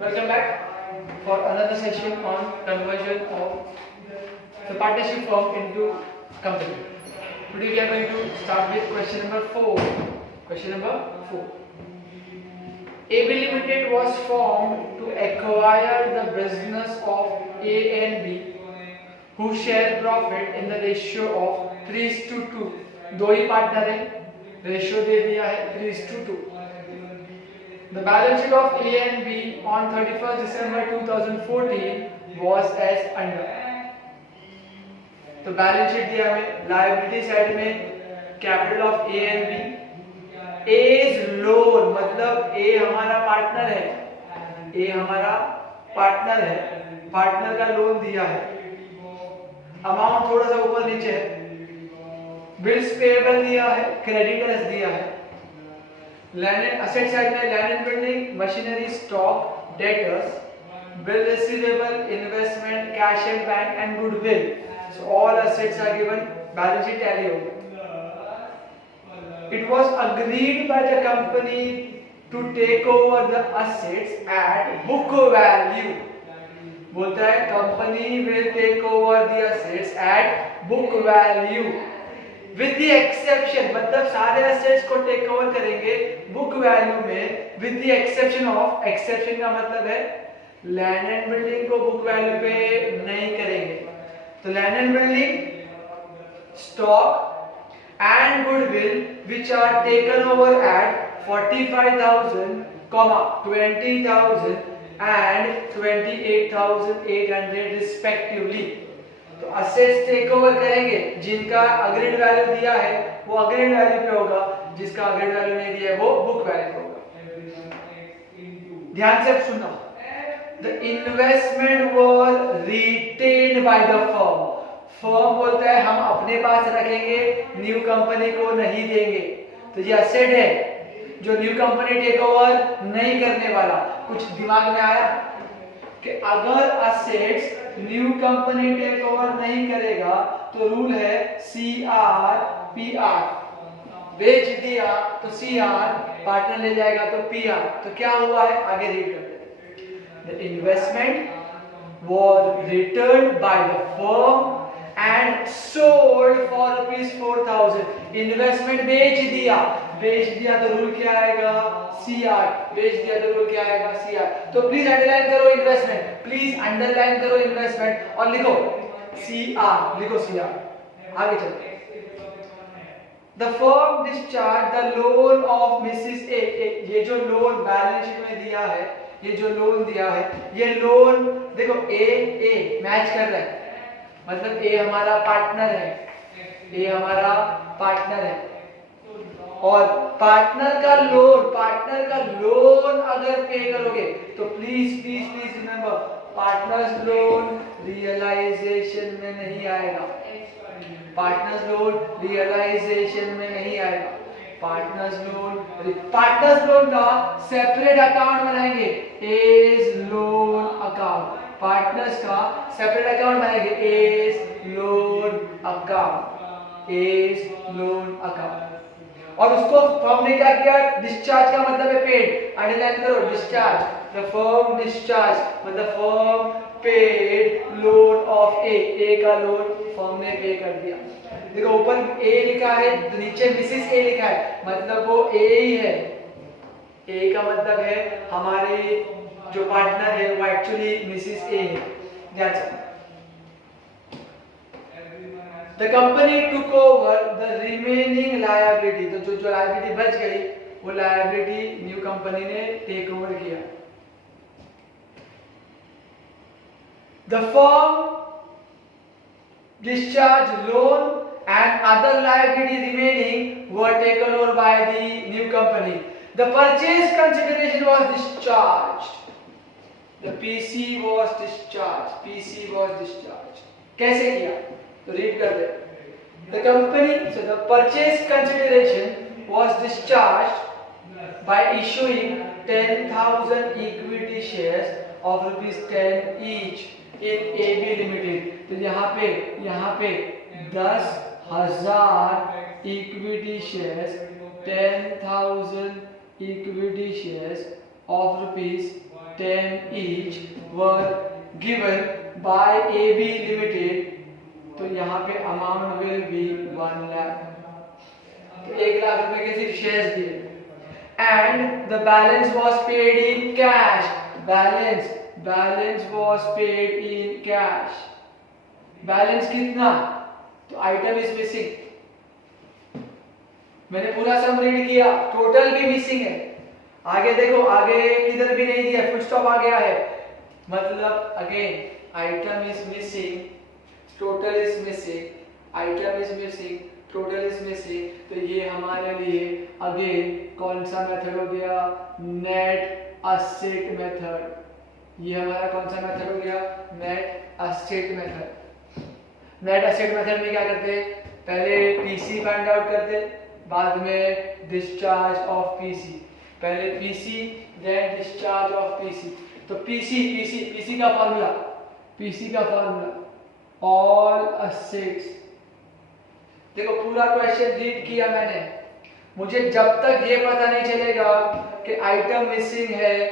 Welcome back for another session on conversion of the partnership firm into company. Today we are going to start with question number 4. Question number 4. AB Limited was formed to acquire the business of A and B, who share profit in the ratio of 3:2. दो ही partner है, ratio दे दिया है 3:2. The balance sheet of A and B on 31st December 2014 was as under. तो balance sheet दिया हमें, liability side में capital of A and B. A is loan, मतलब A हमारा पार्टनर है, A हमारा पार्टनर है, पार्टनर का लोन दिया है. अमाउंट थोड़ा सा ऊपर नीचे है. बिल्स पेएबल दिया है, क्रेडिटर्स दिया है. लैंड एंड असेट साइड में land and building, machinery, stock, debtors, bill receivable, investment, cash and bank and goodwill. So all assets are given. Balance sheet tally होगी. It was agreed by the company to take over the assets at book value. बोलता है company will take over the assets at book value. With the exception, मतलब सारे assets को take over करेंगे book value में, with the exception of, exception का मतलब है land and building को book value पे नहीं करेंगे. तो land and building, stock and goodwill which are taken over at 45,000, 20,000 and 28,800 respectively. तो assets टेक ओवर करेंगे, जिनका अग्रीड वैल्यू दिया है वो अग्रीड वैल्यू पे होगा, जिसका अग्रीड वैल्यू नहीं दिया है वो बुक वैल्यू पे होगा. ध्यान से सुनना. The investment was retained by the firm. Firm बोलता है हम अपने पास रखेंगे, न्यू कंपनी को नहीं देंगे. तो ये असेट है जो न्यू कंपनी टेक ओवर नहीं करने वाला. कुछ दिमाग में आया कि अगर assets new company take over नहीं करेगा तो रूल है CR/PR. बेच दिया तो CR, पार्टनर ले जाएगा तो PR. तो क्या हुआ है आगे रीड करते हैं. The investment was returned by the firm and sold for ₹4,000. Investment बेच दिया तो रूल क्या आएगा CR. बेच दिया तो रूल क्या आएगा CR. तो प्लीज अंडरलाइन करो इन्वेस्टमेंट, प्लीज अंडरलाइन करो इन्वेस्टमेंट और लिखो CR, लिखो CR. आगे चलो. The firm discharged the loan of Mrs. A. ये जो लोन बैलेंस शीट में दिया है, ये जो लोन दिया है, ये लोन देखो A मैच कर रहा है, मतलब A हमारा पार्टनर है, A हमारा पार्टनर है. और पार्टनर का लोन अगर पे करोगे तो please remember, partners loan realisation में नहीं आएगा. पार्टनर्स लोन रियलाइजेशन में नहीं आएगा. पार्टनर्स लोन का सेपरेट अकाउंट बनाएंगे, एज लोन अकाउंट. पार्टनर्स का सेपरेट अकाउंट बनाएंगे, एज लोन अकाउंट. और उसको फर्म ने क्या किया, डिस्चार्ज का मतलब है पेड. अंडरलाइन करो डिस्चार्ज. द फर्म डिस्चार्ज मतलब फर्म पेड लोन ऑफ ए का लोन फर्म ने पे कर दिया. देखो ऊपर A लिखा है, नीचे मिसेस A लिखा है, मतलब वो A ही है. A का मतलब है हमारे जो पार्टनर है वो एक्चुअली मिसेस A है. ध्यान से. The company took over the remaining liability. तो जो लायबिलिटी बच गई वो लायबिलिटी न्यू कंपनी ने टेक ओवर किया. The firm discharged loan and other liability remaining were taken over by the new company. The purchase consideration was discharged. The PC was discharged. कैसे किया तो रीड कर दे. The company, so the purchase consideration was discharged by issuing 10,000 equity shares of ₹10 each in AB Limited. तो यहाँ पे 10,000 equity shares, 10,000 equity shares of 10 each were given by AB Limited, तो यहाँ पे अमाउंट विल बी 1 लाख, तो 1 लाख रुपए के सिर्फ शेयर्स दिए, and the balance was paid in cash, balance was paid in cash, balance कितना, तो आइटम इज मिसिंग, मैंने पूरा सम रीड किया, टोटल भी मिसिंग है, आगे देखो, आगे किधर भी नहीं दिया, फुल स्टॉप आ गया है, मतलब again item is missing, total is missing, item is missing, total is missing, तो ये हमारे लिए अगेन कौन सा मेथड हो गया, नेट असेट मेथड, ये हमारा कौन सा मेथड हो गया, net asset method. Net asset method में क्या करते, पहले पीसी फाइंड आउट करते, बाद में डिस्चार्ज ऑफ पीसी, पहले PC then discharge of PC, तो पीसी का फॉर्मूला ऑल असेट्स, देखो पूरा क्वेश्चन रीड किया मैंने, मुझे जब तक ये पता नहीं चलेगा कि आइटम मिसिंग है,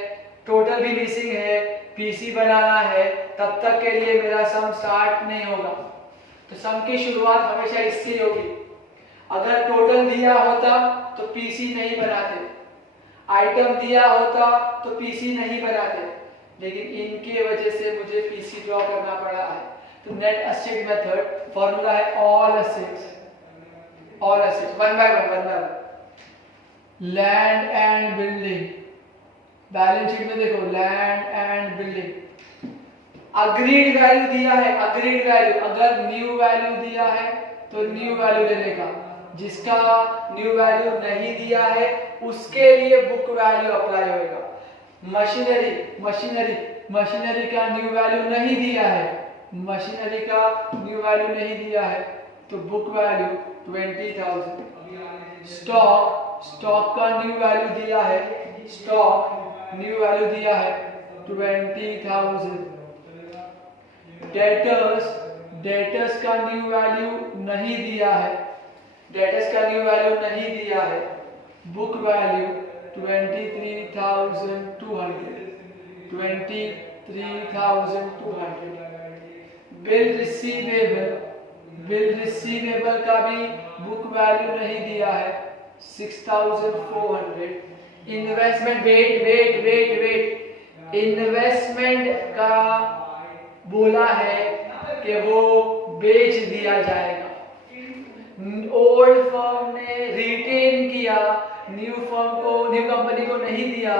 टोटल भी मिसिंग है, पीसी बनाना है, तब तक के लिए मेरा सम स्टार्ट नहीं होगा। तो सम की शुरुआत हमेशा इससे होगी, अगर टोटल दिया होता तो पीसी नहीं बनाते, आइटम दिया होता तो पीसी नहीं बनाते, लेकिन इनके वजह से मुझे पीसी ड्रॉ करना पड़ा है। तो नेट एसेट मेथड फॉर्मूला है all assets, one by one, land and building, balance sheet में देखो land and building, agreed value दिया है, अग्रीड वैल्यू, अगर न्यू वैल्यू दिया है तो न्यू वैल्यू लेने का, जिसका न्यू वैल्यू नहीं दिया है उसके लिए बुक वैल्यू अप्लाई होगा। मशीनरी का न्यू वैल्यू नहीं दिया है, मशीनरी का न्यू वैल्यू नहीं दिया है तो बुक वैल्यू 20,000। स्टॉक का न्यू वैल्यू दिया है, स्टॉक न्यू वैल्यू दिया है 20,000। डेटर्स का न्यू वैल्यू नहीं दिया है, डेटर्स का न्यू वैल्यू नहीं दिया है, बुक वैल्यू 23,200, 23,200। बिल रिसीवेबल का भी बुक वैल्यू नहीं दिया है 6,400। इन्वेस्टमेंट वेट इन्वेस्टमेंट का बोला है कि वो बेच दिया जाएगा, ओल्ड फर्म ने रिटेन किया, न्यू कंपनी को नहीं दिया,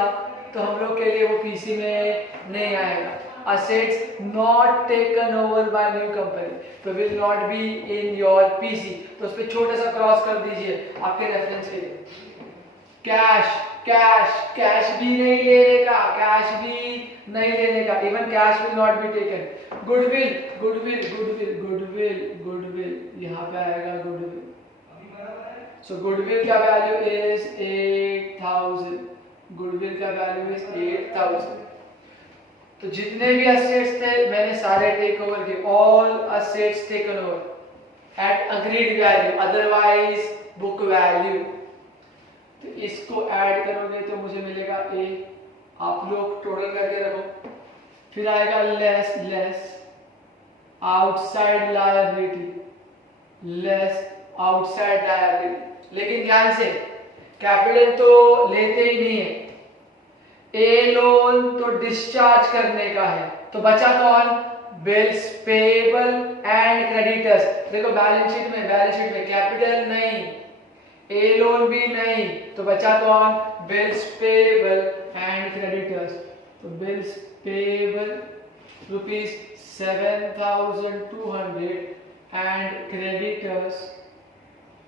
तो हम लोग के लिए वो पीसी में नहीं आएगा। assets not taken over by new company तो will not be in your PC, तो उस पे छोटा सा क्रॉस कर दीजिए आपके रेफरेंस के लिए। कैश भी नहीं लेने का, even cash will not be taken. Goodwill यहाँ पे आएगा गुडविल, सो गुडविल का वैल्यू इज 8,000, गुडविल का वैल्यू इज 8,000। तो जितने भी असेट्स थे मैंने सारे टेक ओवर किए, all assets taken over at agreed value, otherwise book value. तो इसको ऐड करोगे तो मुझे मिलेगा ए, आप लोग टोटल करके रखो, फिर आएगा लेस आउटसाइड लायबिलिटी, लेकिन ध्यान से कैपिटल तो लेते ही नहीं है, ए लोन तो डिस्चार्ज करने का है, तो बचा कौन, बिल्स पेएबल एंड क्रेडिटर्स। देखो बैलेंस शीट में कैपिटल नहीं, ए लोन भी नहीं, तो बचा कौन, बिल्स पेएबल एंड क्रेडिटर्स। तो bills payable ₹7,200 and creditors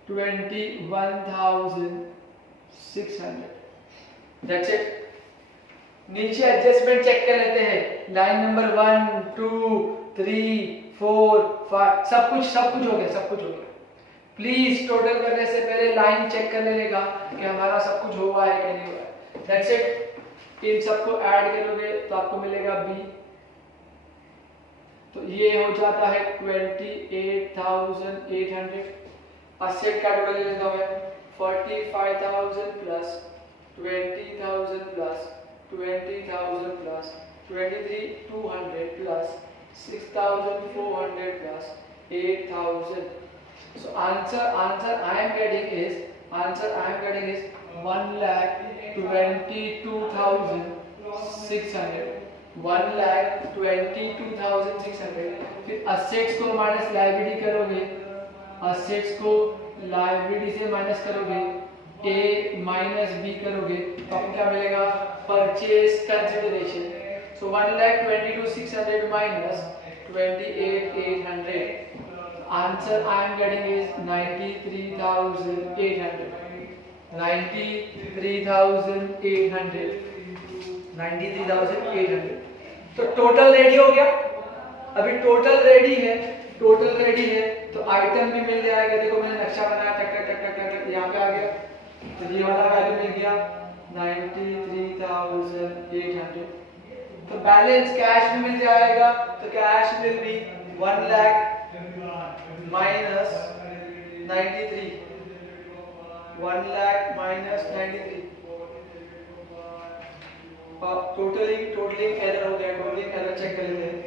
21,600। That's it. नीचे एडजस्टमेंट चेक कर लेते हैं, लाइन नंबर 1 2 3 4 5 सब कुछ हो गया। प्लीज टोटल करने से पहले लाइन चेक कर लेने का कि हमारा सब कुछ हुआ है कि नहीं हुआ है। That's it. इन सबको ऐड करोगे तो आपको मिलेगा बी, तो ये हो जाता है 28,800। असेट का टोटल ले लेता हूं मैं, 45,000 plus 20,000 plus 20,000 plus 23,200 plus 6,400 plus 8,000. So answer I am getting is 1,22,600. 1,22,600. फिर असेट्स को माइनस लायबिलिटी करोगे, असेट्स को लायबिलिटी से माइनस करोगे, ए माइनस बी करोगे तो आपको क्या मिलेगा? Purchase consideration. So 1,22,600 minus 28,800. Answer I am getting is 93,800. 93,800. 93,800. तो टोटल रेडी हो गया. अभी टोटल रेडी है तो आइटम भी मिल जाएगा. देखो मैंने नक्शा बनाया, टक टक टक टक टक यहाँ पे आ गया. तो ये वाला वैल्यू मिल गया 93,800. तो बैलेंस कैश में मिल जाएगा. तो cash will be 1 lakh minus 93. 1 lakh minus 93. Totalling error हो गया. टोटलिंग एरर चेक कर लेते हैं.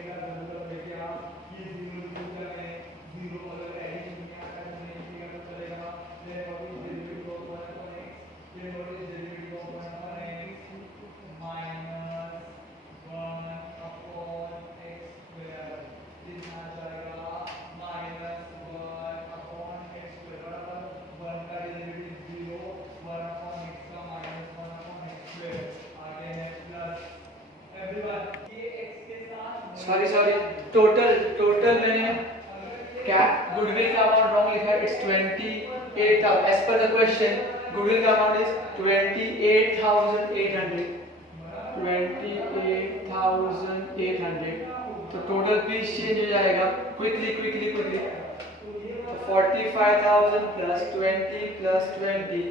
सॉरी टोटल मैंने क्या गुडविल का अमाउंट रॉन्ग लिखा है. It's 28,000. As per the question goodwill का अमाउंट इज 28,800. 28,800. तो टोटल प्लीज चेंज हो जाएगा. क्विकली तो 45,000 plus 20 plus 20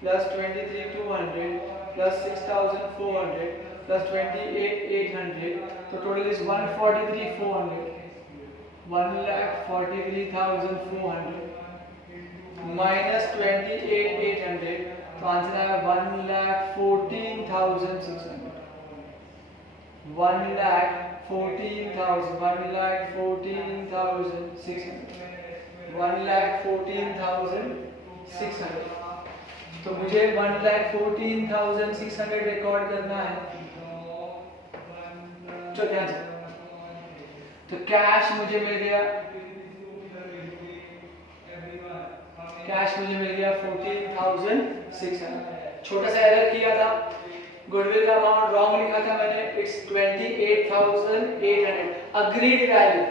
plus 23,200 plus 6,400 plus 28,800. So total is 143,400. 1,43,400 minus 28,800. तो आंसर आया 1,14,600. 1,14,600. तो मुझे 1,14,600 रिकॉर्ड करना है. चलो ध्यान से. तो कैश मुझे मिल गया 14,600. छोटा सा एरर किया था. गुडविल का अमाउंट रॉन्ग लिखा था मैंने. इट्स 28,800. Agreed value.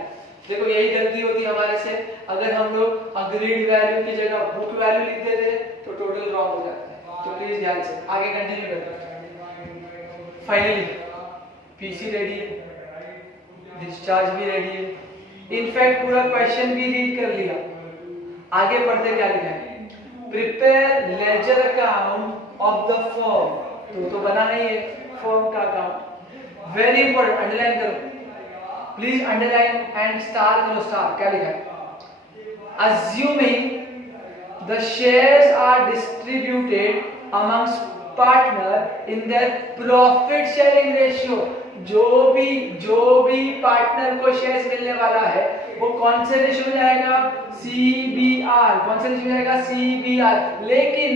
देखो यही गलती होती है हमारे से. अगर हम लोग अग्रीड वैल्यू की जगह बुक वैल्यू लिख देते तो टोटल रॉन्ग हो जाता है. तो प्लीज ध्यान से आगे कंटिन्यू करते हैं. फाइनली पीसी रेडी है, डिस्चार्ज भी रेडी है. इनफैक्ट पूरा क्वेश्चन भी रीड कर लिया. आगे पढ़ते क्या लिखा है. Prepare ledger account of the firm. तो बना नहीं है फर्म का अकाउंट. Very important. अंडरलाइन करो प्लीज. अंडरलाइन एंड स्टार करो. स्टार क्या लिखा है. Assuming the shares are distributed amongst partner in their profit sharing ratio. जो भी पार्टनर को शेयर्स मिलने वाला है वो कौन से रेशियो में जाएगा? CBR. कौन से रेशियो में जाएगा? CBR. लेकिन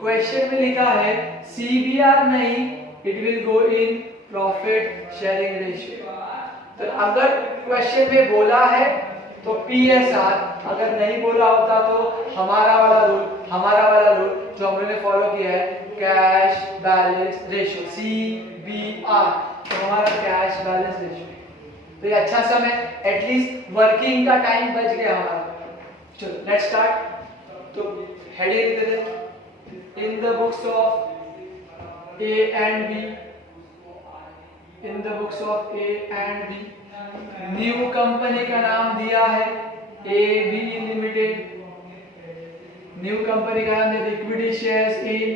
क्वेश्चन में लिखा है CBR नहीं, it will go in profit sharing ratio. तो अगर क्वेश्चन में बोला है तो PSR, अगर नहीं बोला होता तो हमारा वाला रूल जो हमने फॉलो किया है कैश बैलेंस रेशियो CBR. तो हमारा कैश बैलेंस रेशियो. तो ये अच्छा सम है. एटलीस्ट वर्किंग का टाइम बच गया हमारा. चलो लेट्स स्टार्ट. तो heading they they. In the books of A and B. In the books of A and B. New company का नाम दिया है AB लिमिटेड. न्यू कंपनी का नाम है इक्विटी शेयर्स इन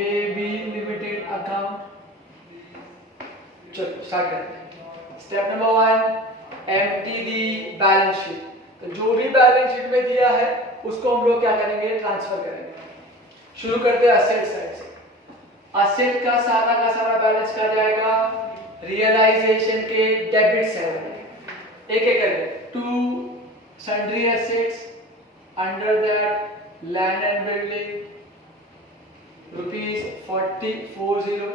AB लिमिटेड अकाउंट. चलो स्टार्ट करते हैं. Step number 1 empty the balance sheet. तो जो भी बैलेंस शीट में दिया है उसको हम लोग क्या करेंगे? ट्रांसफर करेंगे. शुरू करते हैं असेट साइड से. असेट का सारा बैलेंस क्या जाएगा रियलाइजेशन के डेबिट साइड में। एक एक करके to sundry assets under that land and building ₹4040।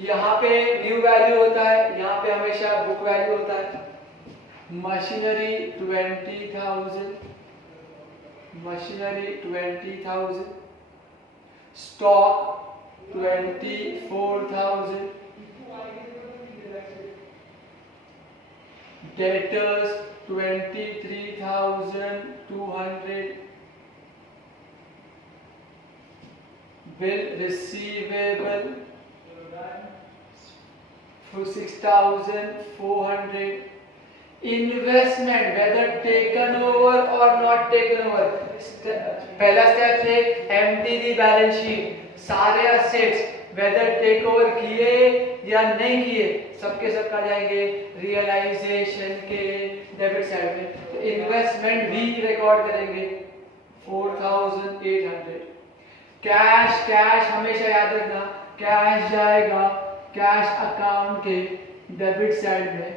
यहाँ पे न्यू वैल्यू होता है, यहाँ पे हमेशा बुक वैल्यू होता है। Machinery 20,000, machinery 20,000, stock 24,000, debtors 23,200, bill receivable 6,400, investment whether taken over or not taken over। पहला स्टेप से एम्प्टी दी बैलेंस शीट, सारे असेट्स वेदर टेक ओवर किए या नहीं किए सबके सब का जाएंगे रियलाइजेशन के डेबिट साइड में। तो इन्वेस्टमेंट भी रिकॉर्ड करेंगे 4,800। कैश हमेशा याद रखना, कैश जाएगा कैश अकाउंट के डेबिट साइड में,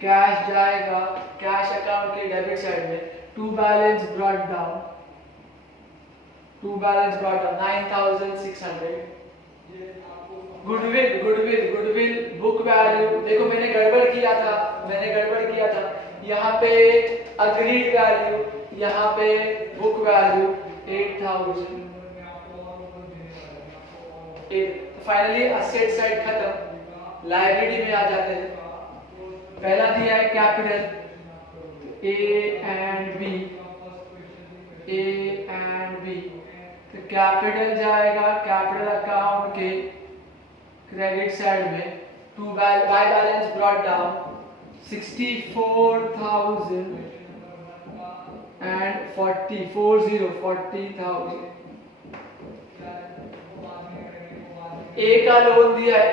कैश जाएगा कैश अकाउंट के डेबिट साइड में। To balance brought down 9,600। Goodwill book value, देखो मैंने गड़बड़ किया था, यहाँ पे अग्रीड वैल्यू, यहाँ पे book value 8,000। Finally asset side खत्म, लायबिलिटी में आ जाते हैं। पहला दिया है कैपिटल ए एंड बी, तो कैपिटल जाएगा कैपिटल अकाउंट के क्रेडिट साइड में। To by balance brought down 64,000 and 40,000। A का लोन दिया है,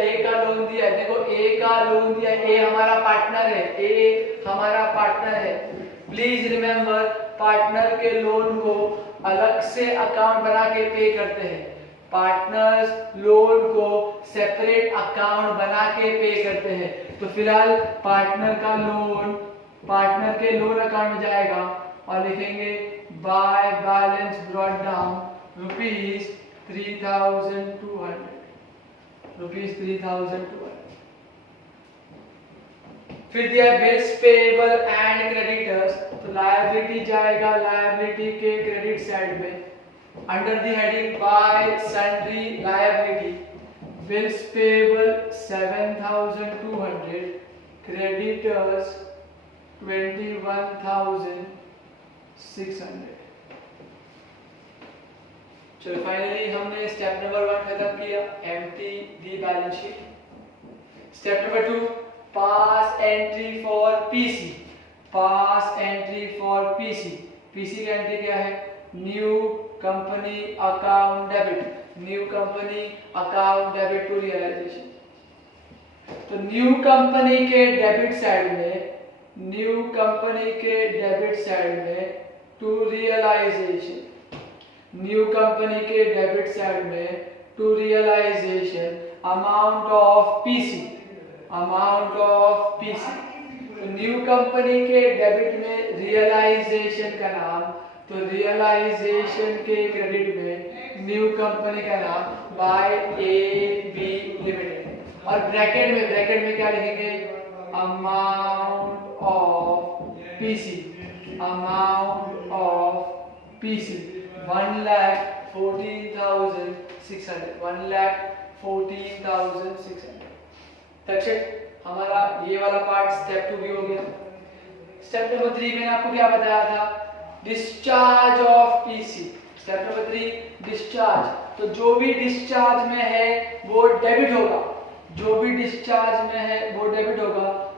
देखो ए का लोन दिया है, ए हमारा पार्टनर है। प्लीज रिमेंबर पार्टनर के लोन को अलग से अकाउंट बना के पे करते हैं, पार्टनर्स लोन को सेपरेट अकाउंट बना के पे करते हैं। तो फिलहाल पार्टनर के लोन अकाउंट में जाएगा और लिखेंगे बाय बैलेंस ब्रॉट डाउन ₹3,200। फिर दिया बिल्स पेएबल एंड क्रेडिटर्स, तो लायबिलिटी जाएगा लायबिलिटी के क्रेडिट साइड में under the heading by sundry liability. Bills payable 7,200, creditors 21,600। चलो फाइनली हमने स्टेप नंबर 1 खत्म किया, empty the balance sheet. Step number 2 pass entry for PC. PC की entry क्या है? New company account debit to realisation. तो new company के debit side में to realisation amount of PC. तो न्यू कंपनी के डेबिट में रियलाइजेशन का नाम, तो रियलाइजेशन के क्रेडिट में न्यू कंपनी का नाम बाय AB लिमिटेड। और ब्रैकेट में क्या लिखेंगे? Amount of PC 1,14,600। That's it, हमारा ये वाला पार्ट स्टेप 2 भी हो गया। स्टेप नंबर 3 मैंने आपको क्या बताया था? Discharge of PC. Step number 3 discharge. तो जो भी डिस्चार्ज में है वो डेबिट होगा,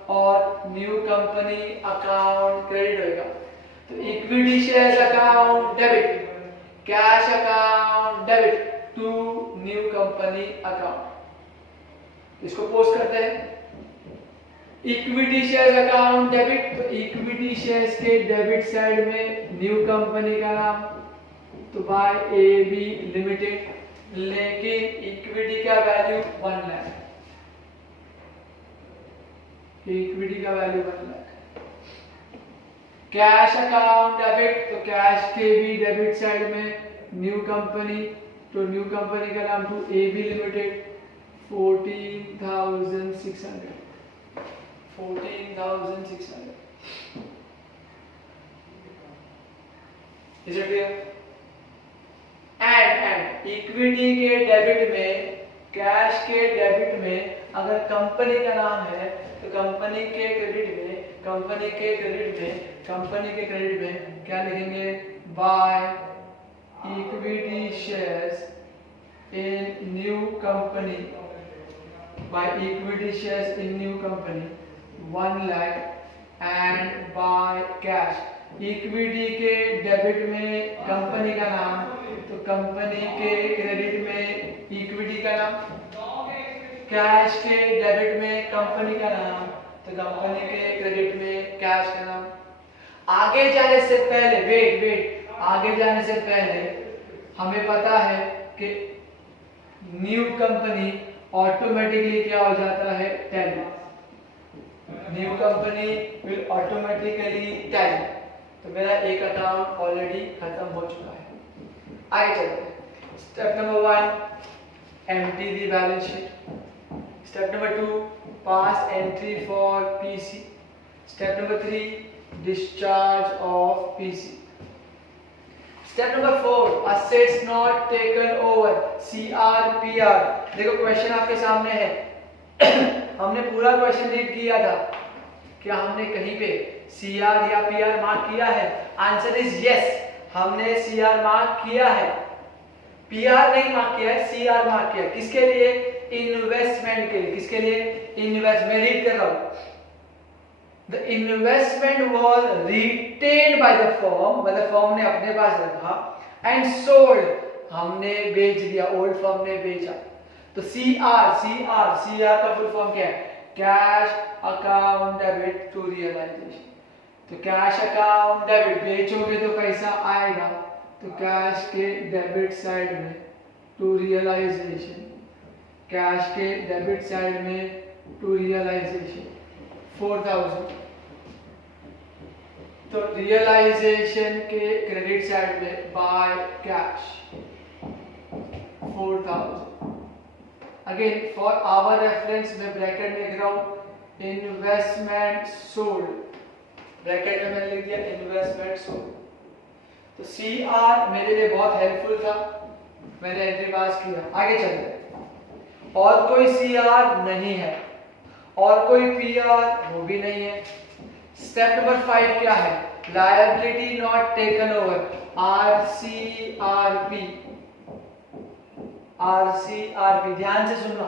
और न्यू कंपनी अकाउंट क्रेडिट होगा। तो equity shares account debit, cash account debit to new company account. इसको पोस्ट करते हैं। इक्विटी शेयर्स अकाउंट डेबिट, तो इक्विटी शेयर्स के डेबिट साइड में न्यू कंपनी का नाम, तो बाय AB लिमिटेड। लेकिन इक्विटी का वैल्यू 1 लाख, इक्विटी का value 1 lakh. Cash account debit, तो कैश के भी डेबिट साइड में न्यू कंपनी, तो न्यू कंपनी का नाम to AB limited 14,600, 14,600। Is it clear? And equity के डेबिट में, कैश के डेबिट में अगर कंपनी का नाम है तो कंपनी के क्रेडिट में, कंपनी के क्रेडिट में, कंपनी के क्रेडिट में क्या लिखेंगे? By equity shares in new company, by equity shares in new company 1 lakh and by cash. Equity के डेबिट में कंपनी का नाम, तो कंपनी के क्रेडिट में इक्विटी का नाम, कैश के डेबिट में कंपनी का नाम, तो कंपनी के क्रेडिट में कैश का नाम। आगे जाने से पहले वेट, आगे जाने से पहले हमें पता है कि न्यू कंपनी ऑटोमेटिकली क्या हो जाता है? Tally. New company will automatically tally. तो मेरा एक अकाउंट ऑलरेडी खत्म हो चुका है। आगे चलते हैं। Step number 1 empty the balance sheet. Step number 2 pass entry for PC. Step number 3 discharge of PC. Step number 4 assets not taken over, CRPR। देखो क्वेश्चन आपके सामने है। हमने पूरा क्वेश्चन रीड किया था, क्या हमने कहीं पे CR या PR मार्क किया है? आंसर इज यस, हमने CR मार्क किया है। PR नहीं मार्क किया है, CR मार्क किया। किसके लिए? इन्वेस्टमेंट के लिए। किसके लिए? इन्वेस्ट। मैं रीड कर रहा हूं। The investment was retained by the firm, मतलब फर्म ने अपने पास रखा, and sold, हमने बेच दिया, ओल्ड फर्म ने बेचा। तो CR का फुल फॉर्म क्या है? Cash account debit to realisation. तो कैश अकाउंट डेबिट, बेचोगे तो पैसा आएगा, तो कैश के डेबिट साइड में टू रियलाइजेशन, कैश के डेबिट साइड में टू रियलाइजेशन 4,000। तो रियलाइजेशन के क्रेडिट साइड में by cash 4,000। Again for our reference में ब्रैकेट में लिख रहा हूं इन्वेस्टमेंट सोल्ड, ब्रैकेट में मैंने लिख दिया इन्वेस्टमेंट सोल्ड। तो CR मेरे लिए बहुत हेल्पफुल था, मैंने एंट्री पास किया। आगे चलते हैं। और कोई CR नहीं है, और कोई PR वो भी नहीं है। स्टेप नंबर 5 क्या है? Liability not taken over, RCRP। ध्यान से सुनना।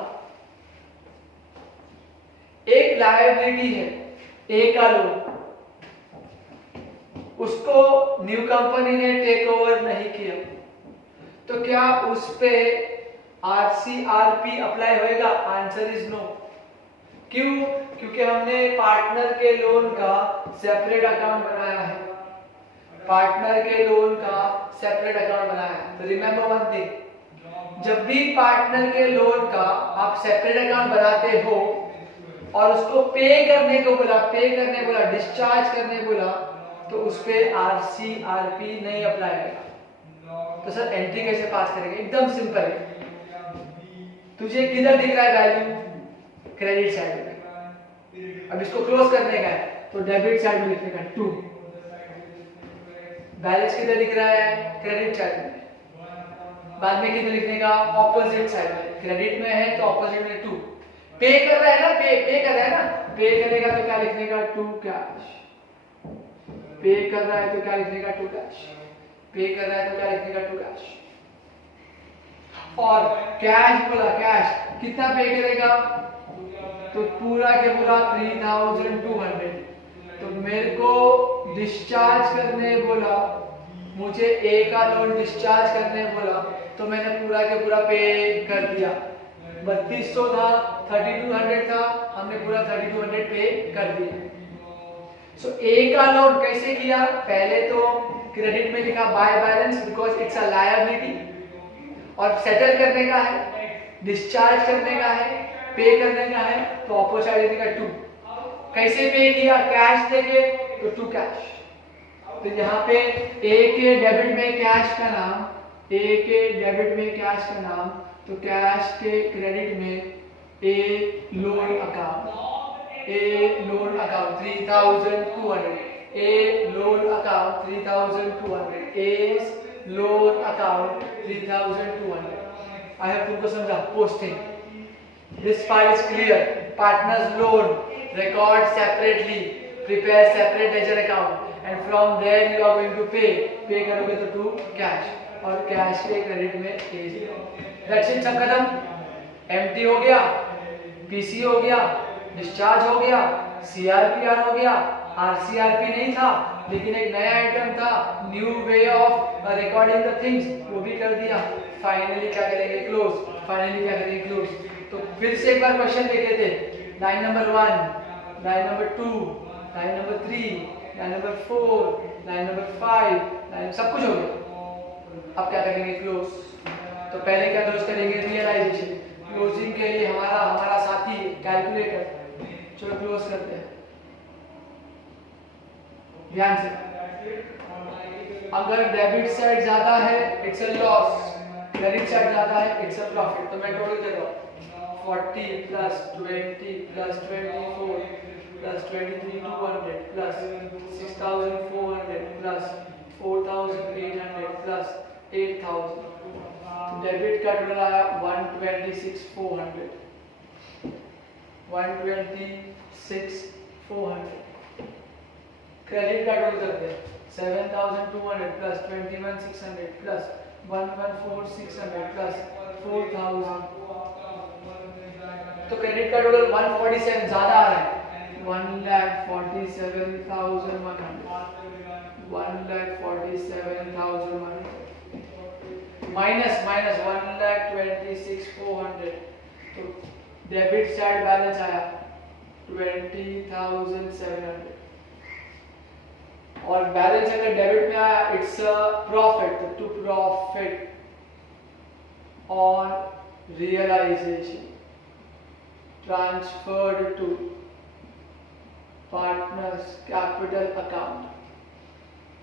एक लायबिलिटी है, ए का लोन, उसको न्यू कंपनी ने टेक ओवर नहीं किया, तो क्या उस पे RCRP अप्लाई होएगा? Answer is no. क्यों? क्योंकि हमने पार्टनर के लोन का सेपरेट अकाउंट बनाया है, पार्टनर के लोन का सेपरेट अकाउंट बनाया है। तो रिमेंबर वन थिंग, जब भी पार्टनर के लोन का आप सेपरेट अकाउंट बनाते हो और उसको पे करने बोला, डिस्चार्ज करने बोला, तो उस पे RCRP नहीं अप्लाई होगा। तो सर एंट्री कैसे पास करेंगे? एकदम सिंपल है। तुझे किधर दिख रहा है वैल्यू? क्रेडिट साइड में। अब इसको क्लोज करने का है तो डेबिट साइड में लिखने का 2। बैलेंस किधर दिख रहा है? क्रेडिट साइड में। बाद में किधर लिखने का? ऑपोजिट साइड में। क्रेडिट में है तो ऑपोजिट में 2। पे कर रहा है ना, पे कर रहा है ना, पे करेगा तो क्या लिखने का? 2 कैश। पे कर रहा है तो क्या लिखने का? 2 कैश। पे कर रहा है तो क्या लिखने का? 2 कैश। और कैश बोला, कैश कितना पे करेगा? तो पूरा के पूरा 3,200। तो मेरे को डिस्चार्ज करने बोला, मुझे ए का लोन डिस्चार्ज करने बोला, तो मैंने पूरा के पूरा पे कर दिया। 3200 था, 3200 था, हमने पूरा 3200 पे कर दिया। सो ए का लोन कैसे किया? पहले तो क्रेडिट में लिखा by balance because it's a liability, और सेटल करने का है, डिस्चार्ज करने का है, पे करने का है, तो ऑपोजिट साइड देगा टू। कैसे पे किया? कैश देके तो टू कैश। तो यहाँ पे ए के डेबिट में कैश का नाम, ए के डेबिट में कैश का नाम, तो कैश के क्रेडिट में a loan account, a loan account 3200, a loan account 3200, a loan account 3200। I hope तुमको समझा। Posting, this part is clear. Partners loan record separately, prepare separate ledger account and from there you are going to pay करोगे तो to cash और cash के credit में ए। That's it, सब खत्म। MT हो गया, पीसी हो गया, डिस्चार्ज हो गया, सीआरपीआर हो गया। आरसीआरपी नहीं था लेकिन एक नया आइटम था, new way of recording the things, वो भी कर दिया। फाइनली क्या करेंगे? क्लोज। फाइनली क्या करेंगे? क्लोज। तो फिर से एक बार क्वेश्चन देख लेते। Line number 1, line number 2, line number 3, line number 4, line number 5, line सब कुछ हो गया। अब क्या करेंगे? क्लोज। तो पहले क्या क्लोज करेंगे? रियलाइजेशन। क्लोजिंग के लिए हमारा साथी कैलकुलेटर। चलो क्लोज करते हैं ध्यान से। अगर डेबिट साइड ज्यादा है it's a loss, credit side ज्यादा है इट्स अ प्रॉफिट। तो मैं टोटल दे रहा हूं 40 plus 20 plus 24 plus 23,200 plus 6,400 plus 4,800 plus 8,000। Debit का टोटल आया 126,400, 126,400। क्रेडिट का टोटल करते हैं 7,200 plus 21,600 plus 114,600 plus 4,000। तो क्रेडिट का टोटल 147 ज्यादा आ रहा है, 1,47,100, 1,47,100 माइनस 1,26,400। तो डेबिट साइड बैलेंस आया 20,700 और बैलेंस अगर डेबिट में आया it's a profit. To profit on realisation transferred to partners capital account,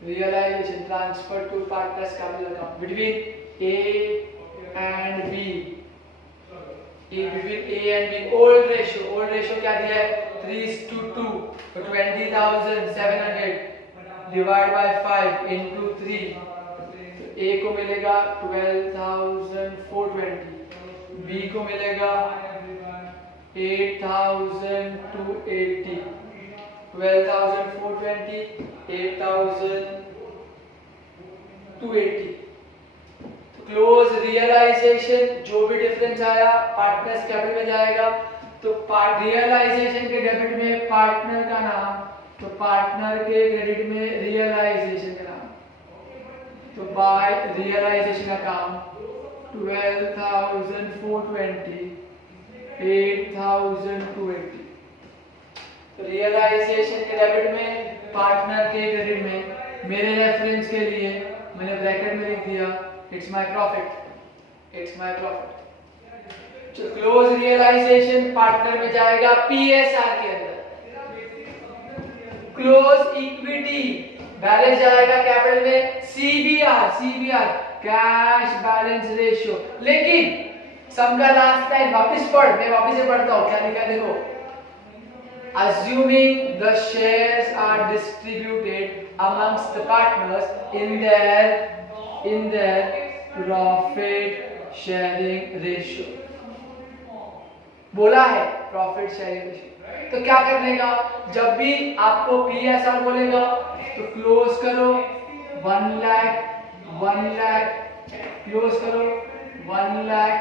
realization transferred to partners capital account between A and B, between A and B। old ratio क्या दिया है? 3:2। तो 20,700 divide by 5 into 3, तो A को मिलेगा 12,420, B को मिलेगा 8,280, 12,420, 8,280। तो क्लोज रियलाइजेशन जो भी डिफरेंस आया पार्टनर्स कैपिटल में जाएगा। तो रियलाइजेशन के डेबिट में पार्टनर का नाम, तो पार्टनर के क्रेडिट में रियलाइजेशन का नाम। तो बाय रियलाइजेशन अकाउंट 12,420, 8,280। तो रियलाइजेशन के डेबिट में पार्टनर के क्रेडिट में, मेरे रेफरेंस के लिए मैंने ब्रैकेट में लिख दिया it's my profit, it's my profit. तो क्लोज रियलाइजेशन पार्टनर में जाएगा पीएसआर के अंदर। क्लोज इक्विटी बैलेंस जाएगा कैपिटल में सीबीआर कैश बैलेंस रेशियो। लेकिन सम का लास्ट लाइन वापस पढ़, मैं वापस से पढ़ता हूं क्या लिखा है देखो। Assuming the shares are distributed amongst the partners in their profit sharing ratio। बोला है प्रॉफिट शेयरिंग रेशियो। तो क्या करने का? जब भी आपको पीएसआर बोलेगा तो क्लोज करो 1 लाख, 1 लाख, क्लोज करो 1 लाख,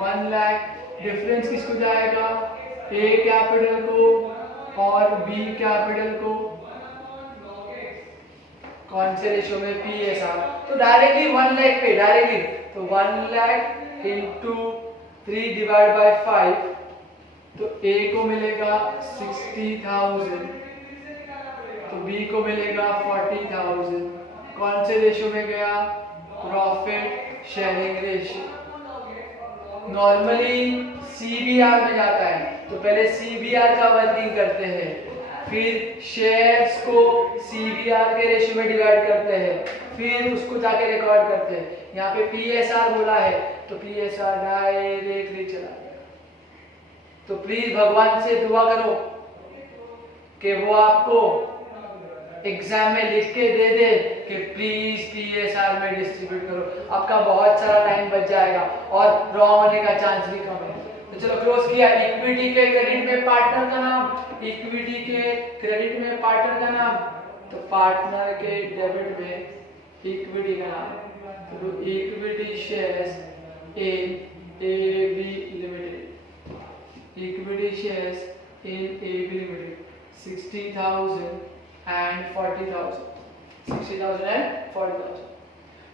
1 लाख। डिफरेंस किसको जाएगा? ए कैपिटल को और बी कैपिटल को। कौन से रेशियो में? पीएसआर। तो डायरेक्टली 1 लाख पे डायरेक्टली, तो 1 लाख इंटू 3 डिवाइड बाय 5, तो ए को मिलेगा 60,000, तो बी को मिलेगा 40,000। कौन से रेशियो में गया? Profit sharing ratio. Normally CBR में जाता है, तो पहले सीबीआर का वर्किंग करते हैं, फिर शेयर्स को सीबीआर के रेशियो में डिवाइड करते हैं, फिर उसको जाके रिकॉर्ड करते हैं। यहाँ पे पीएसआर बोला है तो पीएसआर डायरेक्टली चला गया। तो प्लीज भगवान से दुआ करो कि वो आपको एग्जाम में लिख के दे दे कि प्लीज पीएसआर में डिस्ट्रीब्यूट करो, आपका बहुत सारा टाइम बच जाएगा और रॉन्ग होने का चांस भी कम है। तो चलो क्लोज किया। इक्विटी के क्रेडिट में पार्टनर का नाम, इक्विटी के क्रेडिट में पार्टनर का नाम, तो पार्टनर के डेबिट में इक्विटी का नाम, तो equity shares AB limited, equity shares in AB limited 60,000 and 40,000, 60,000 and 40,000।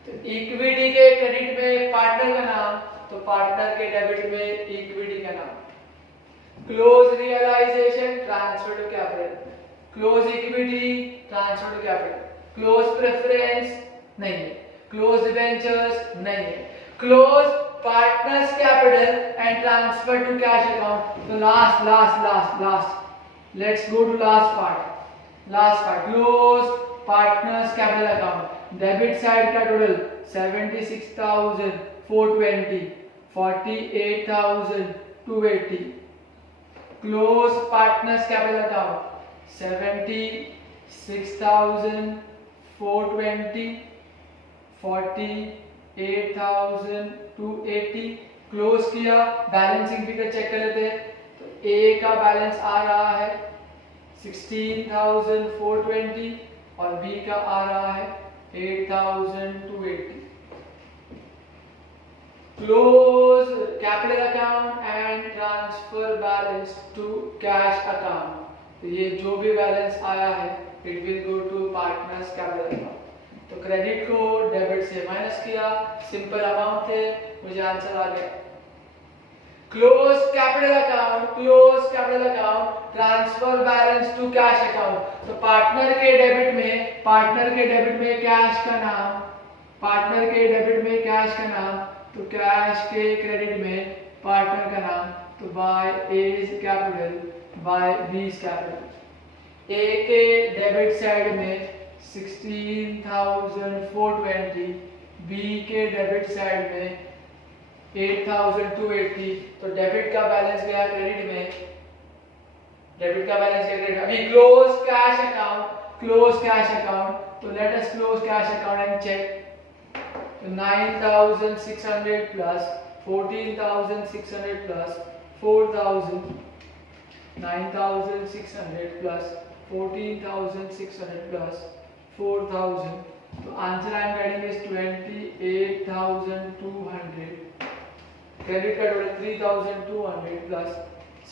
तो इक्विटी के क्रेडिट में पार्टनर का नाम, तो पार्टनर के डेबिट में इक्विटी का नाम। Close realisation transfer to capital, close equity transfer to capital, close preference नहीं है, क्लोज डिबेंचर्स नहीं है, close partners capital and transfer to cash account. तो last let's go to last part. Close partners capital account, debit side का total 76,420, 48,280, close partners capital account 76,420, 48,280। Close किया, balancing figure check कर लेते हैं। तो ए का बैलेंस आ रहा है 16,420 और बी का आ रहा है 8,280। Close capital account and transfer balance to cash account, तो ये जो भी बैलेंस आया है it will go to partners capital account. तो क्रेडिट को डेबिट से माइनस किया, सिंपल अमाउंट थे, मुझे आंसर आ गया। Close capital account transfer balance to cash account, तो पार्टनर के डेबिट में कैश का नाम, पार्टनर के डेबिट में कैश का नाम, तो कैश के क्रेडिट में पार्टनर का नाम, तो by A's capital by B's capital. A के डेबिट साइड में 16,420, बी के डेबिट साइड में 8,280, तो डेबिट का बैलेंस गया क्रेडिट में, डेबिट का बैलेंस गया क्रेडिट। अभी क्लोज कैश अकाउंट, तो let us close cash account and check. तो 9,600 प्लस 14,600 प्लस 4,000, 9,600 प्लस 14,600 प्लस 4,000, तो answer I am getting is 28,200। Credit का total 3,200 plus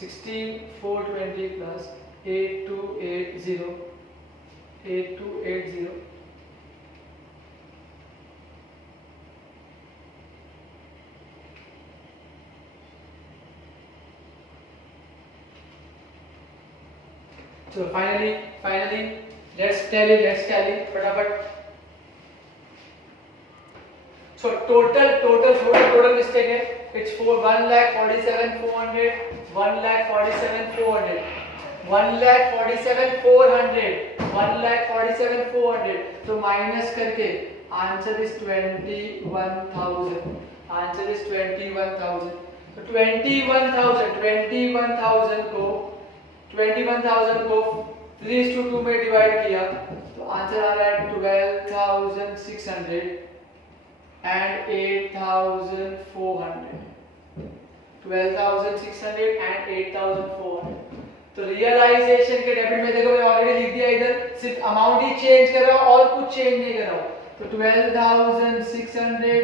16,420 plus 8,280। So finally let's tally फटाफट। So total mistake है, it's for 1,47,400, 1,47,400, 1,47,400, तो minus करके answer is 21,000, answer is 21,000। तो 21,000 को 3:2 में डिवाइड किया, तो आंसर आ रहा है 12,600 and 8,400, 12,600 and 8,400। तो रियलाइजेशन के डेबिट में देखो मैंने ऑलरेडी लिख दिया, इधर सिर्फ अमाउंट ही चेंज कर रहा हूं और कुछ चेंज नहीं कर रहा हूं। तो 12,600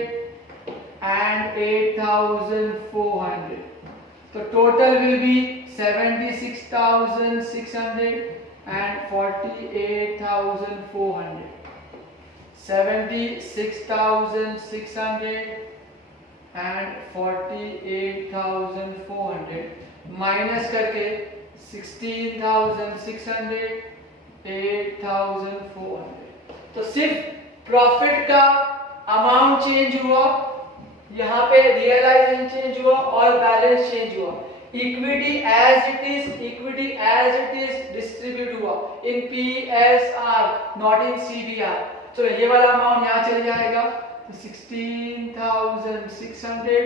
and 8,400, तो total will be 76,600 and 48,400, 76,600 and 48,400 minus करके 16,600, 8,400। तो सिर्फ प्रॉफिट का अमाउंट चेंज हुआ, यहाँ पे रियलाइजेशन चेंज हुआ और बैलेंस चेंज हुआ। Equity as it is distribute हुआ in PSR not in CBR। चलो ये वाला अमाउंट यहाँ चले जाएगा, तो 16,600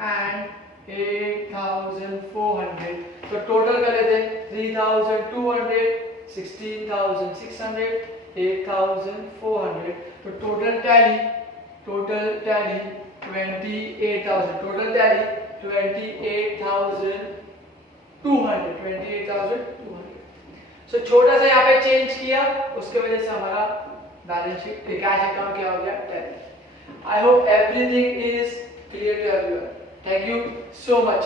एंड 8,400, तो टोटल कर लेते हैं 3,200, 16,600, 8,400, तो टोटल टैली 28,000, टोटल टैली 28,200। सो छोटा सा यहाँ पे चेंज किया, उसके वजह से हमारा बैलेंस शीट कैश अकाउंट क्या हो गया, tally. I hope everything is clear to everyone. Thank you so much.